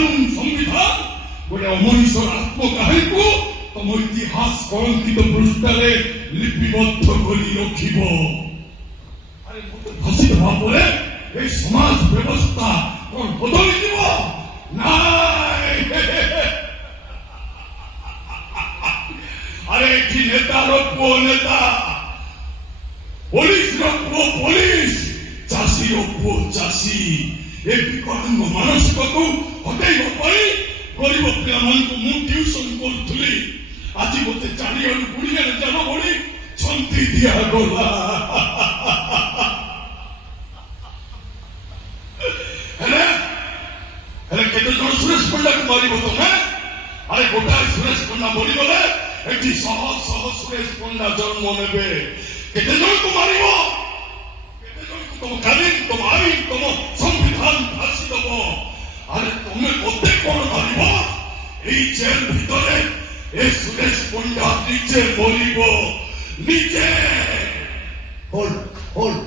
କାନୁନ ସମ୍ବିଧାନ ଗୋଟେ ଅମଣିଷର ଆତ୍ମକାହାଣୀକୁ ତମ ଇତିହାସ କଳଙ୍କିତ ପୃଷ୍ଠାରେ ଲିପିବଦ୍ଧ କରି ରଖିବ। ଆରେ ମୋତେ ଫସି ଦେବା ପରେ এই সমাজ ব্যবস্থা কোন বদলে দিব নাই। আরে এটি নেতার পুয় নেতা, পুলিশের পুয় পুলিশ, চাষীর পুয় চাষী। ଏ ବିକଳାଙ୍ଗ ମାନସିକକୁ ହଟେଇବା ପାଇଁ ଗରିବ ପିଲାମାନଙ୍କୁ ମୁଁ ଟ୍ୟୁସନ କରୁଥିଲି। ଆଜି ମୋତେ ଚାରିଆଡୁ ଗୁଡିଆରେ ଜାଲ ଭଳି ଛନ୍ତି ଦିଆଗଲା। ହେଲେ କେତେ ଜଣ ସୁରେଶ ପଣ୍ଡାକୁ ମାରିବ ତମେ? ଆରେ ଗୋଟାଏ ସୁରେଶ ପଣ୍ଡା ମରିଗଲେ ଏଠି ଶହ ଶହ ସୁରେଶ ପଣ୍ଡା ଜନ୍ମ ନେବେ। କେତେ ଜଣକୁ ମାରିବ? କେତେ ଜଣକୁ ତମ କାନୁନ, ତମ ଆଇନ, ତମ ସମ୍ବିଧାନ ଫାଶୀ ଦବ? আরে তুমি মধ্যে কোন মারিব? এই জেল ভিতরে এ সুরেশ পণ্ডা নিজে মরিব, নিজে। Hold hold